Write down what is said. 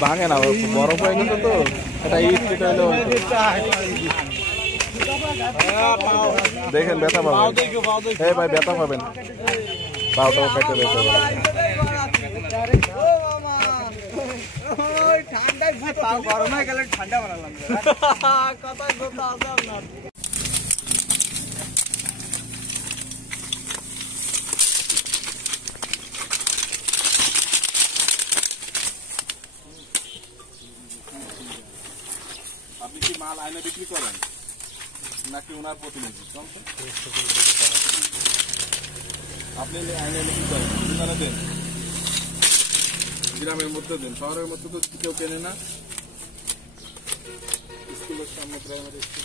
ভাঙে না বরফ হয়ে গেছে তো এটা ইট হইলো দেখেন ব্যথা পাবেন এই ভাই ব্যথা পাবেন পাওটাও কেটে দিতে হবে গরম হয়ে গেলে ঠান্ডা বানালাম কথা কথা আসাম না আপনি কি মাল আইনে বিক্রি করেন নাকি ওনার প্রতিনিধি আপনি আইনে বিক্রি করেন ওনারা দেন গ্রামের মধ্যে দেন শহরের মধ্যে তো কেউ কেনে না স্কুলের সামনে প্রাইমারি স্কুল